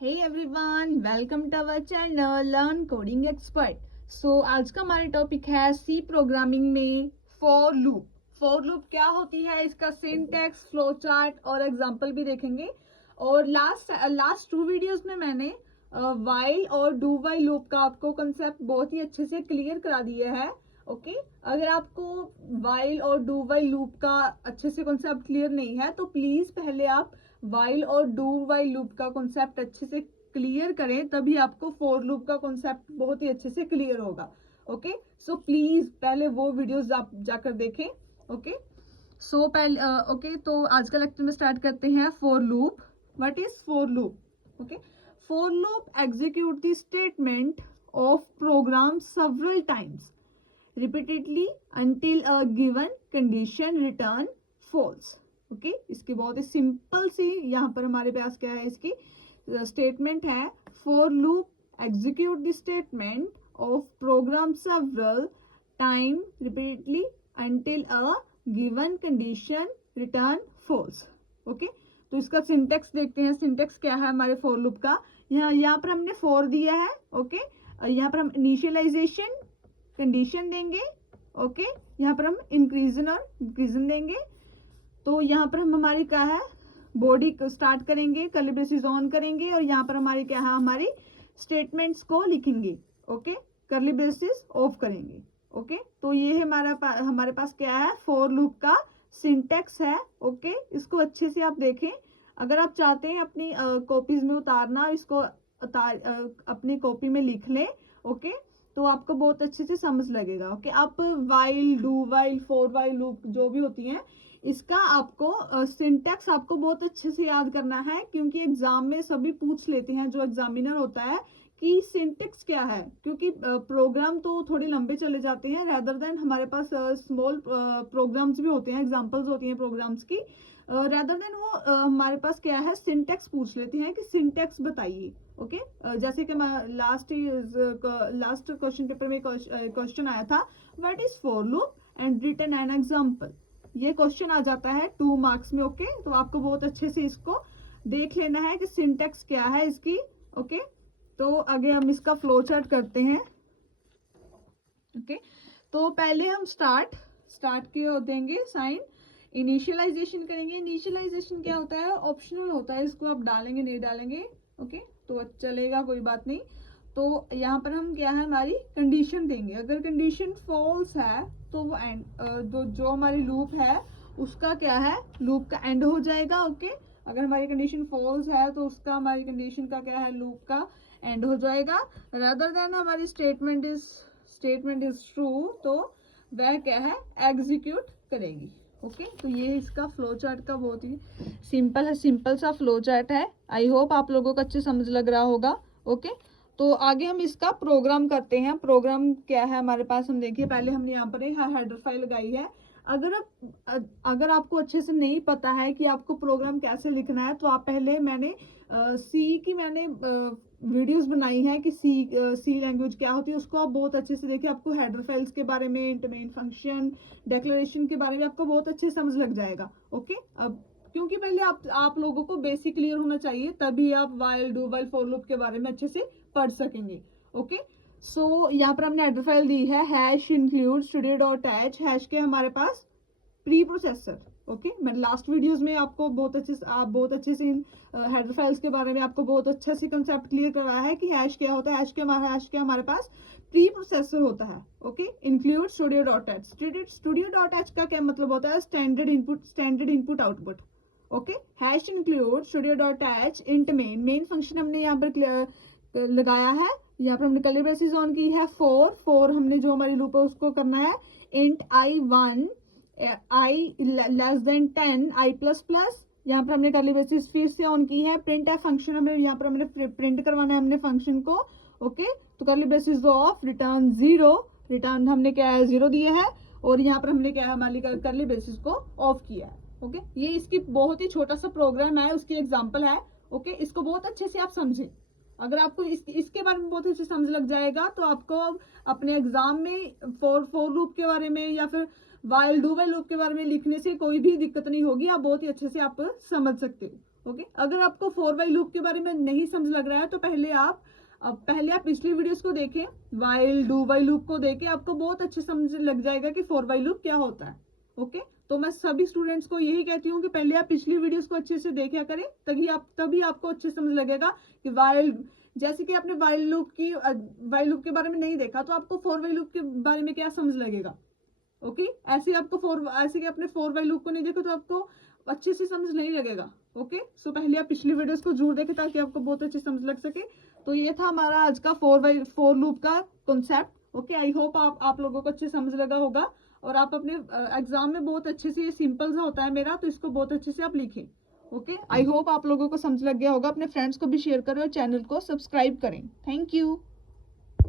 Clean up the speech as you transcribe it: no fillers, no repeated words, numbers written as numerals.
Hey everyone, welcome to our channel learn coding expert. So आज का हमारा topic है सी प्रोग्रामिंग में फॉर लूप। फॉर लूप क्या होती है, इसका सिंटैक्स, फ्लो चार्ट और एग्जांपल भी देखेंगे। और लास्ट 2 वीडियोस में मैंने वाइल और डू वाइल लूप का आपको कंसेप्ट बहुत ही अच्छे से क्लियर करा दिया है। ओके अगर आपको वाइल और डू वाइल लूप का अच्छे से कॉन्सेप्ट क्लियर नहीं है तो प्लीज पहले आप वाइल और डू वाइल लूप का कॉन्सेप्ट अच्छे से क्लियर करें, तभी आपको फॉर लूप का कॉन्सेप्ट बहुत ही अच्छे से क्लियर होगा। ओके सो प्लीज पहले वो वीडियोस आप जाकर देखें। ओके सो पहले ओके तो आज का लेक्चर में स्टार्ट करते हैं। For loop, what is for loop? Okay for loop execute the statement of program several times repeatedly until a given condition return false। Okay इसकी बहुत ही सिंपल सी यहाँ पर हमारे पास क्या है, इसकी स्टेटमेंट है। For loop execute the statement of program several time repeatedly until a given condition return false। Okay तो इसका सिंटेक्स देखते हैं। सिंटेक्स क्या है हमारे फॉर लूप का? यहाँ पर हमने फॉर दिया है। ओके यहाँ पर हम इनिशियलाइजेशन कंडीशन देंगे। ओके यहाँ पर हम इंक्रीजन और डिक्रीजन देंगे। तो यहाँ पर हम हमारी क्या है, बॉडी स्टार्ट करेंगे, कर्ली ब्रेसेस ऑन करेंगे और यहाँ पर हमारी क्या है, हमारी स्टेटमेंट्स को लिखेंगे। ओके कर्ली ब्रेसेस ऑफ करेंगे। ओके तो ये है हमारे पास क्या है, फॉर लूप का सिंटेक्स है। ओके इसको अच्छे से आप देखें। अगर आप चाहते हैं अपनी कॉपीज में उतारना, इसको अपनी कॉपी में लिख लें। ओके तो आपको बहुत अच्छे से समझ लगेगा। ओके आप while, do while, for while loop जो भी होती हैं, इसका आपको सिंटैक्स आपको बहुत अच्छे से याद करना है, क्योंकि एग्जाम में सभी पूछ लेते हैं, जो एग्जामिनर होता है, कि सिंटैक्स क्या है। क्योंकि प्रोग्राम तो थोड़े लंबे चले जाते हैं, रेदर देन हमारे पास स्मॉल प्रोग्राम्स भी होते हैं, एग्जाम्पल्स होती हैं प्रोग्राम्स की। रेदर देन वो हमारे पास क्या है, सिंटैक्स पूछ लेते हैं कि सिंटैक्स बताइए। ओके जैसे कि लास्ट क्वेश्चन पेपर में क्वेश्चन आया था, what is for loop and written an example. ये क्वेश्चन आ जाता है 2 मार्क्स में। ओके तो आपको बहुत अच्छे से इसको देख लेना है कि सिंटैक्स क्या है इसकी। ओके तो आगे हम इसका फ्लो चार्ट करते हैं। ओके तो पहले हम स्टार्ट के देंगे साइन, इनिशियलाइजेशन करेंगे। इनिशियलाइजेशन क्या होता है, ऑप्शनल होता है, इसको आप डालेंगे नहीं डालेंगे ओके तो चलेगा, कोई बात नहीं। तो यहाँ पर हम क्या है, हमारी कंडीशन देंगे। अगर कंडीशन फॉल्स है तो वो एंड जो हमारी लूप है उसका क्या है, लूप का एंड हो जाएगा। ओके अगर हमारी कंडीशन फॉल्स है तो उसका, हमारी कंडीशन का क्या है, लूप का एंड हो जाएगा। रादर देन हमारी स्टेटमेंट इज ट्रू तो वह क्या है, एग्जीक्यूट करेगी। ओके तो ये इसका फ्लो चार्ट का बहुत ही सिंपल सा फ्लो चार्ट है। आई होप आप लोगों को अच्छे समझ लग रहा होगा। ओके तो आगे हम इसका प्रोग्राम करते हैं। प्रोग्राम क्या है हमारे पास, हम देखिए पहले हमने यहाँ पर हेडर फाइल लगाई है। अगर आपको अच्छे से नहीं पता है कि आपको प्रोग्राम कैसे लिखना है, तो आप पहले मैंने सी की वीडियोस बनाई है कि सी लैंग्वेज क्या होती है, उसको आप बहुत अच्छे से देखिए। आपको हेडर फाइल्स के बारे में, मेन फंक्शन, डिक्लेरेशन के बारे में आपको बहुत अच्छे समझ लग जाएगा। ओके अब क्योंकि पहले आप लोगों को बेसिक क्लियर होना चाहिए, तभी आप while, do while, for loop के बारे में अच्छे से पढ़ सकेंगे। ओके सो यहाँ पर हमने हेडर फाइल दी है, hash include studio dot H. Hash के हमारे पास प्री प्रोसेसर। ओके मैं लास्ट वीडियोस में आपको बहुत अच्छे से इन हेडर फाइल्स के बारे में आपको बहुत अच्छा से कंसेप्ट क्लियर करवाया है कि हैश क्या होता है। हैश के हमारे पास प्री प्रोसेसर होता है। Okay include studio dot H. Studio dot H का क्या मतलब होता है, standard input output. Okay hash include studio dot H int main function हमने यहाँ पर लगाया है। यहाँ पर हमने कर्ली ब्रेसेस ऑन की है। फॉर हमने जो हमारी लूप है उसको करना है int i1 i less than 10 i plus plus. यहाँ पर हमने कर्ली ब्रेसेस फिर से ऑन की है। प्रिंट है फंक्शन, हमें यहाँ पर हमने प्रिंट करवाना है हमने फंक्शन को। ओके तो curly braces of return 0, return हमने क्या है, 0 दिया है। और यहाँ पर हमने क्या है, हमारी कर्ली ब्रेसेस को ऑफ किया है। ओके ये इसकी बहुत ही छोटा सा प्रोग्राम है, उसकी एग्जाम्पल है। ओके इसको बहुत अच्छे से आप समझें। अगर आपको इसके बारे में बहुत अच्छे से समझ लग जाएगा तो आपको अपने एग्जाम में फॉर लूप के बारे में या फिर वाइल, डू वाइल लूप के बारे में लिखने से कोई भी दिक्कत नहीं होगी। आप बहुत ही अच्छे से आप समझ सकते हो। ओके अगर आपको फॉर वाइल लूप के बारे में नहीं समझ लग रहा है तो पहले आप पिछली वीडियोस को देखें, वाइल डू वाइल लूप को देखें, आपको बहुत अच्छे समझ लग जाएगा कि फॉर वाइल लूप क्या होता है। ओके तो मैं सभी स्टूडेंट्स को यही कहती हूँ कि पहले आप पिछली वीडियोस को अच्छे से देखा करें, तभी आपको अच्छे समझ लगेगा कि वाइल, जैसे कि आपने वाइल लूप के बारे में नहीं देखा तो आपको फॉर वाइल लूप के बारे में क्या समझ लगेगा। ओके ऐसे कि आपने फॉर वाइल लूप को नहीं देखा तो आपको अच्छे से समझ नहीं लगेगा। ओके सो पहले आप पिछली वीडियोस को जरूर देखें ताकि आपको बहुत अच्छे समझ लग सके। तो ये था हमारा आज का फॉर लूप का कॉन्सेप्ट। ओके आई होप आप लोगों को अच्छे समझ लगा होगा और आप अपने एग्जाम में बहुत अच्छे से, ये सिंपल सा होता है मेरा, तो इसको बहुत अच्छे से आप लिखें। ओके आई होप आप लोगों को समझ लग गया होगा। अपने फ्रेंड्स को भी शेयर करें और चैनल को सब्सक्राइब करें। Thank you.